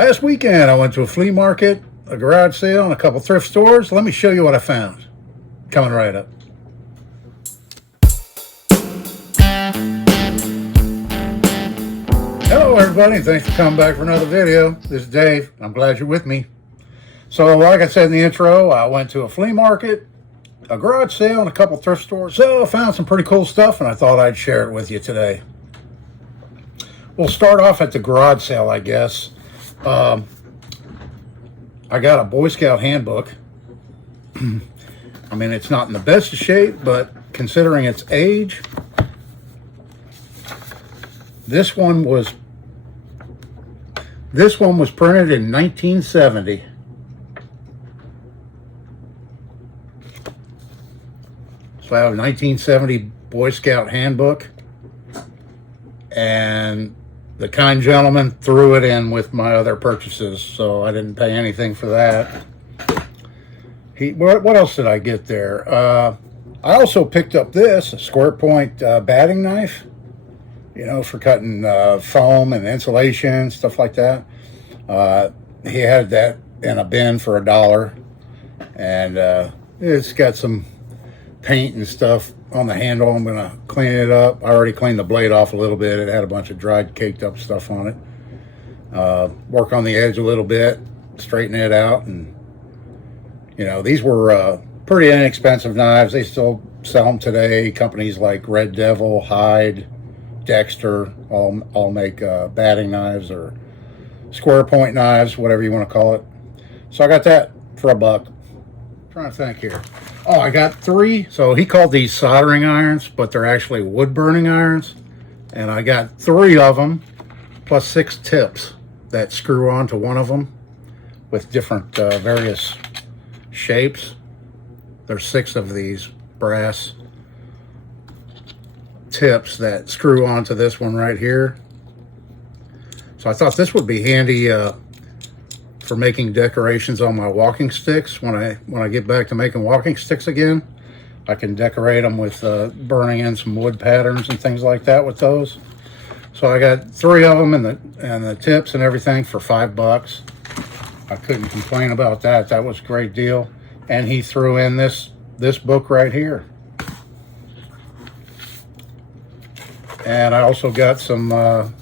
Last weekend I went to a flea market, a garage sale, and a couple thrift stores. Let me show you what I found. Coming right up. Hello everybody, thanks for coming back for another video. This is Dave. I'm glad you're with me. So like I said in the intro, I went to a flea market, a garage sale, and a couple thrift stores. So I found some pretty cool stuff and I thought I'd share it with you today. We'll start off at the garage sale, I guess. I got a Boy Scout handbook. I mean, it's not in the best of shape, but considering its age, this one was printed in 1970. So I have a 1970 Boy Scout handbook, and the kind gentleman threw it in with my other purchases, so I didn't pay anything for that. What else did I get there? I also picked up this, a square point batting knife, you know, for cutting foam and insulation, stuff like that. He had that in a bin for $1, and it's got some paint and stuff on the handle. I'm gonna clean it up. I already cleaned the blade off a little bit. It had a bunch of dried, caked up stuff on it. Work on the edge a little bit, straighten it out, and you know, these were pretty inexpensive knives. They still sell them today. Companies like Red Devil, Hyde, Dexter all make batting knives or square point knives, whatever you want to call it. So I got that for $1. Trying to think here. Oh, I got 3. So he called these soldering irons, but they're actually wood burning irons. And I got 3 of them, plus 6 tips that screw onto one of them with different various shapes. There's 6 of these brass tips that screw onto this one right here. So I thought this would be handy for making decorations on my walking sticks. When I get back to making walking sticks again, I can decorate them with burning in some wood patterns and things like that with those. So I got 3 of them and the tips and everything for $5. I couldn't complain about that. That was a great deal. And he threw in this book right here. And I also got some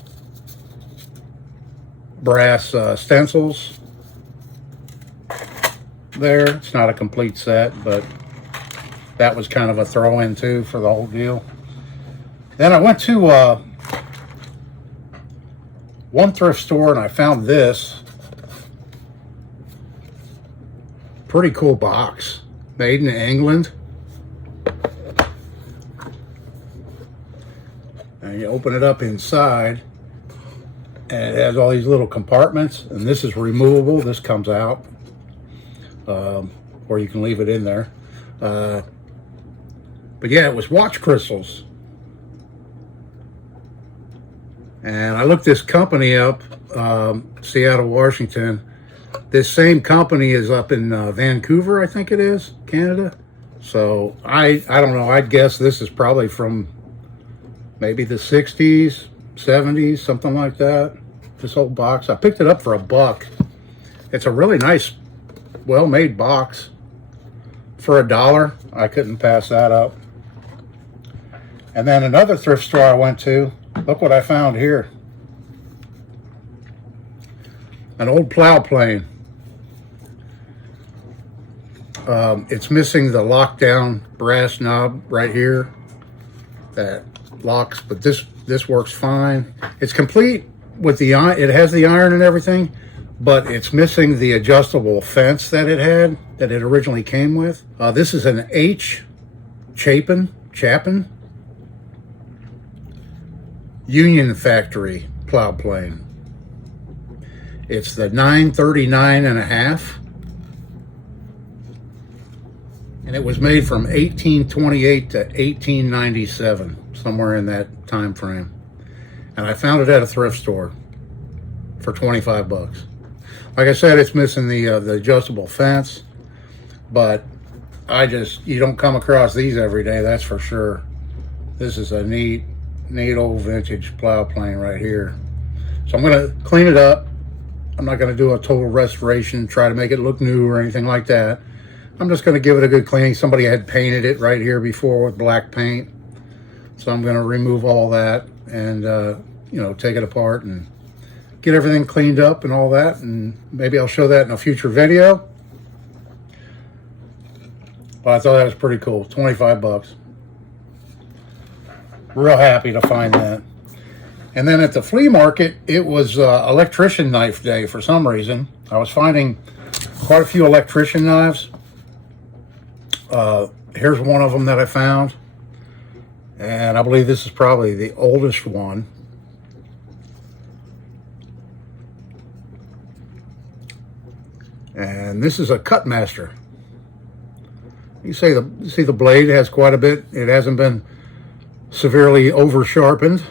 brass stencils there. It's not a complete set, but that was kind of a throw-in too for the whole deal. Then I went to one thrift store and I found this pretty cool box, made in England. And you open it up inside and it has all these little compartments, and this is removable. This comes out, or you can leave it in there. But yeah, it was watch crystals. And I looked this company up, Seattle, Washington. This same company is up in Vancouver, I think it is, Canada. So I don't know, I'd guess this is probably from maybe the 60s, 70s, something like that. This whole box. I picked it up for $1. It's a really nice, well-made box. For $1, I couldn't pass that up. And then another thrift store I went to, look what I found here. An old plow plane. It's missing the lockdown brass knob right here that locks, but this works fine. It's complete with the iron. It has the iron and everything, but it's missing the adjustable fence that it originally came with. This is an H. Chapin Union Factory plow plane. It's the 939.5, and it was made from 1828 to 1897, somewhere in that time frame. And I found it at a thrift store for $25. Like I said, it's missing the adjustable fence, but you don't come across these every day, that's for sure. This is a neat old vintage plow plane right here. So I'm going to clean it up, I'm not going to do a total restoration, try to make it look new or anything like that. I'm just going to give it a good cleaning. Somebody had painted it right here before with black paint. So I'm going to remove all that and, you know, take it apart and get everything cleaned up and all that. And maybe I'll show that in a future video. But I thought that was pretty cool. 25 bucks. Real happy to find that. And then at the flea market, it was electrician knife day for some reason. I was finding quite a few electrician knives. Here's one of them that I found. And I believe this is probably the oldest one. And this is a Cutmaster. You see the blade has quite a bit. It hasn't been severely over sharpened.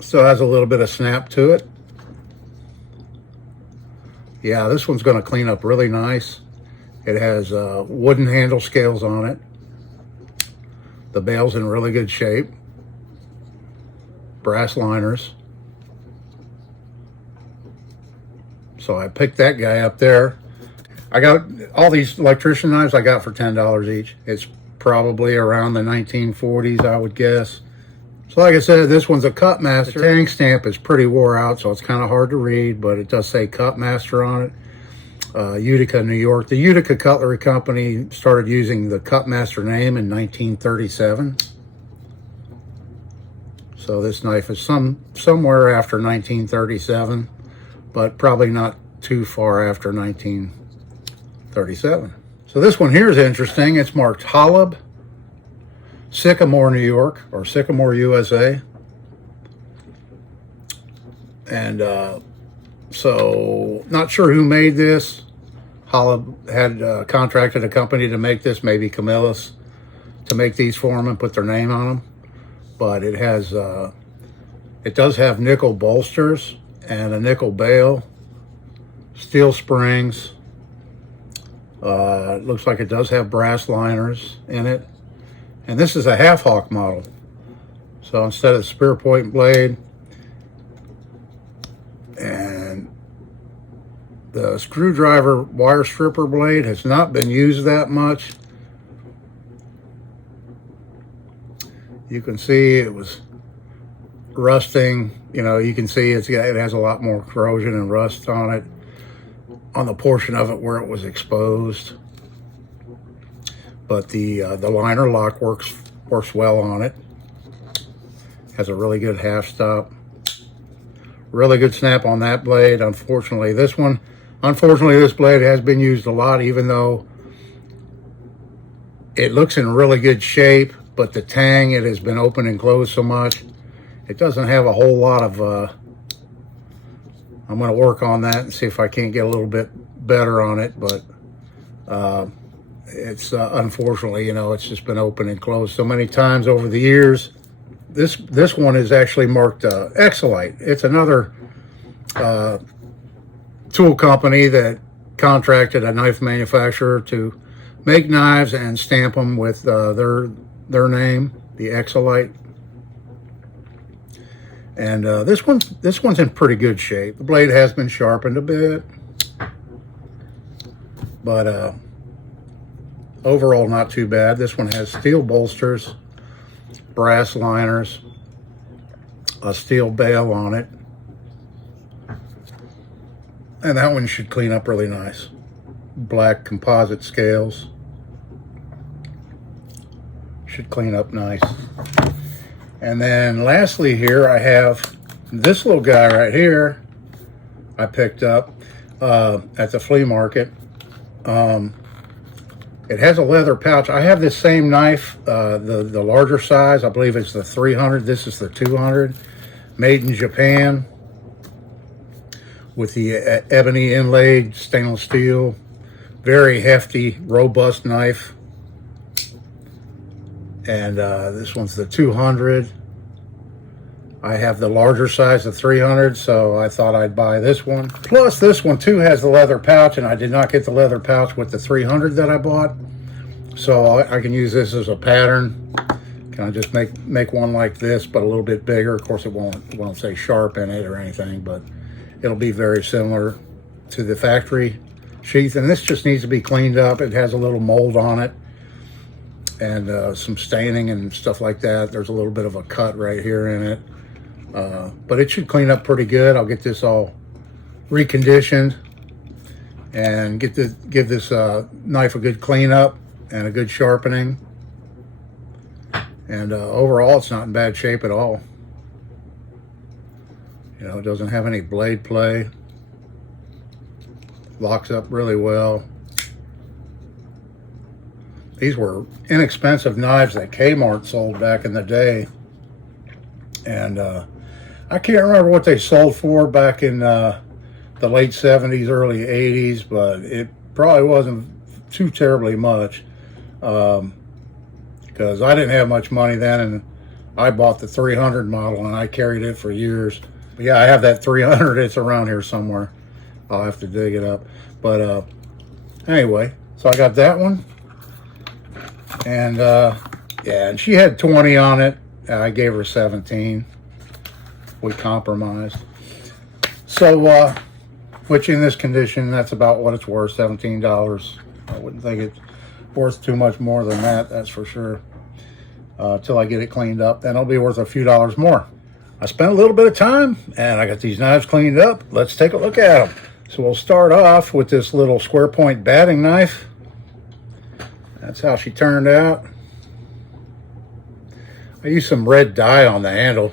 Still has a little bit of snap to it. Yeah, this one's going to clean up really nice. It has wooden handle scales on it. The bail's in really good shape. Brass liners. So I picked that guy up there. I got all these electrician knives I got for $10 each. It's probably around the 1940s, I would guess. So like I said, this one's a Cutmaster. The tank stamp is pretty wore out, so it's kind of hard to read, but it does say Cutmaster on it. Utica, New York. The Utica Cutlery Company started using the Cutmaster name in 1937. So this knife is somewhere after 1937, but probably not too far after 1937. So this one here is interesting. It's marked Holub, Sycamore, New York, or Sycamore, USA. And so not sure who made this. Holub had contracted a company to make this, maybe Camillus, to make these for them and put their name on them. But it has, it does have nickel bolsters and a nickel bail, steel springs. It looks like it does have brass liners in it. And this is a half hawk model. So instead of the spear point blade, and the screwdriver wire stripper blade has not been used that much. You can see it was rusting. You know, you can see it has a lot more corrosion and rust on it, on the portion of it where it was exposed. But the liner lock works well on it. Has a really good half stop. Really good snap on that blade. Unfortunately, this blade has been used a lot, even though it looks in really good shape. But the tang, it has been open and closed so much, it doesn't have a whole lot of, I'm going to work on that and see if I can't get a little bit better on it. But it's unfortunately, you know, it's just been open and closed so many times over the years. This one is actually marked Exolite. It's another tool company that contracted a knife manufacturer to make knives and stamp them with their name, the Exolite. And this one's in pretty good shape. The blade has been sharpened a bit, but overall not too bad. This one has steel bolsters, brass liners, a steel bail on it, and that one should clean up really nice. Black composite scales. Should clean up nice. And then lastly here I have this little guy right here I picked up at the flea market. It has a leather pouch. I have this same knife, the larger size. I believe it's the 300. This is the 200, made in Japan, with the ebony inlaid stainless steel. Very hefty, robust knife. And this one's the 200. I have the larger size, the 300, so I thought I'd buy this one. Plus, this one too has the leather pouch, and I did not get the leather pouch with the 300 that I bought. So I can use this as a pattern, Can I just make one like this, but a little bit bigger? Of course, it won't say sharp in it or anything, but it'll be very similar to the factory sheath. And this just needs to be cleaned up. It has a little mold on it and some staining and stuff like that. There's a little bit of a cut right here in it, but it should clean up pretty good. I'll get this all reconditioned and give this knife a good cleanup and a good sharpening. And overall, it's not in bad shape at all. You know, it doesn't have any blade play. Locks up really well. These were inexpensive knives that Kmart sold back in the day. And I can't remember what they sold for back in the late 70s, early 80s, but it probably wasn't too terribly much. Because I didn't have much money then, and I bought the 300 model, and I carried it for years. But yeah, I have that 300. It's around here somewhere. I'll have to dig it up. But anyway, so I got that one. And yeah, and she had 20 on it. I gave her 17. We compromised. So, which in this condition, that's about what it's worth, $17. I wouldn't think it's worth too much more than that, that's for sure. Till I get it cleaned up, then it'll be worth a few dollars more. I spent a little bit of time and I got these knives cleaned up. Let's take a look at them. So we'll start off with this little square point batting knife. That's how she turned out. I used some red dye on the handle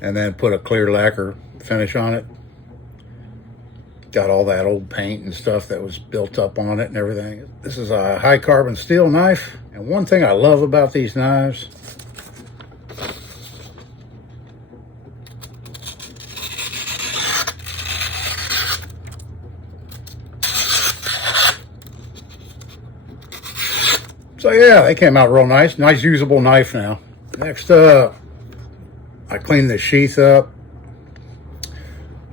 and then put a clear lacquer finish on it. Got all that old paint and stuff that was built up on it and everything. This is a high carbon steel knife. And one thing I love about these knives, so yeah, they came out real nice. Nice usable knife now. Next up, I cleaned the sheath up.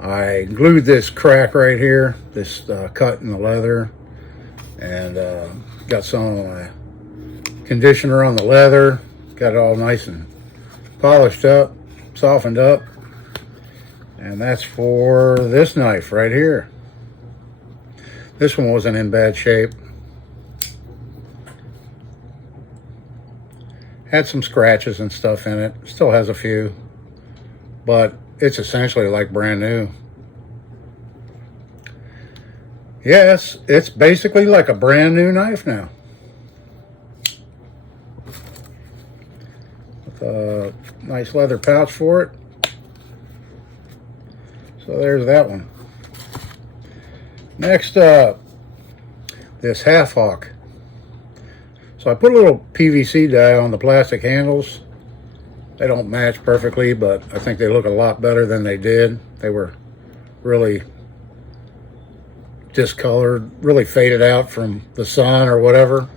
I glued this crack right here, this cut in the leather, and got some of my conditioner on the leather. Got it all nice and polished up, softened up. And that's for this knife right here. This one wasn't in bad shape. Had some scratches and stuff in it. Still has a few, but it's essentially like brand new. Yes, it's basically like a brand new knife now. With a nice leather pouch for it. So there's that one. Next up, this half hawk. So I put a little PVC dye on the plastic handles. They don't match perfectly, but I think they look a lot better than they did. They were really discolored, really faded out from the sun or whatever.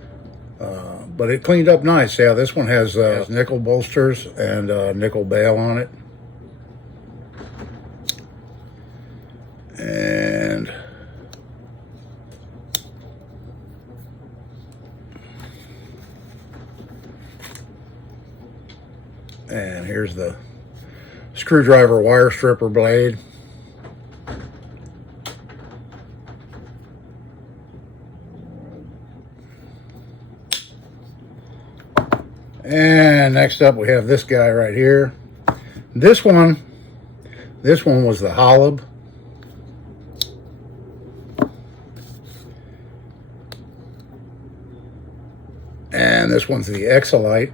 But it cleaned up nice. Yeah, this one has nickel bolsters and nickel bail on it. And here's the screwdriver wire stripper blade. And next up we have this guy right here. This one was the Holub. And this one's the Exolite.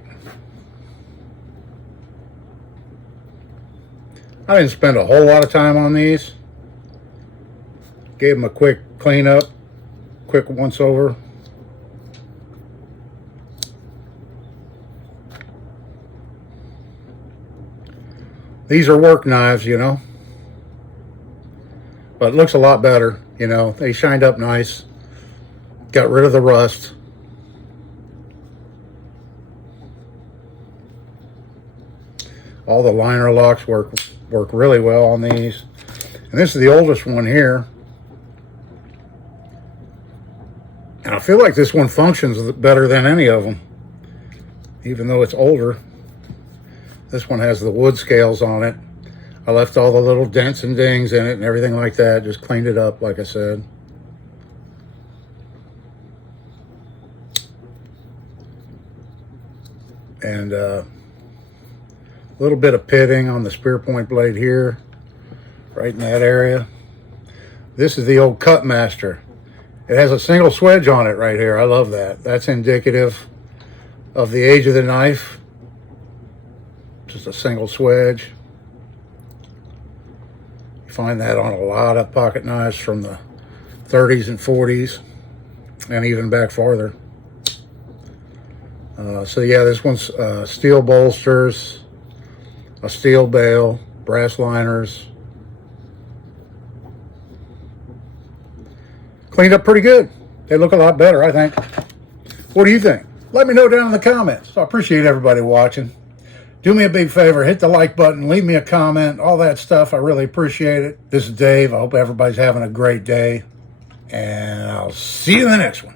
I didn't spend a whole lot of time on these. Gave them a quick cleanup, quick once over. These are work knives, you know. But it looks a lot better, you know. They shined up nice. Got rid of the rust. All the liner locks work really well on these. And this is the oldest one here. And I feel like this one functions better than any of them. even though it's older. This one has the wood scales on it. I left all the little dents and dings in it and everything like that. Just cleaned it up, like I said. And a little bit of pitting on the spear point blade here, right in that area. This is the old Cut Master. It has a single swedge on it right here. I love that. That's indicative of the age of the knife. Just a single swedge. You find that on a lot of pocket knives from the 30s and 40s, and even back farther. So yeah, this one's steel bolsters, a steel bail, brass liners. Cleaned up pretty good. They look a lot better, I think. What do you think? Let me know down in the comments. I appreciate everybody watching. Do me a big favor, hit the like button, leave me a comment, all that stuff. I really appreciate it. This is Dave. I hope everybody's having a great day, and I'll see you in the next one.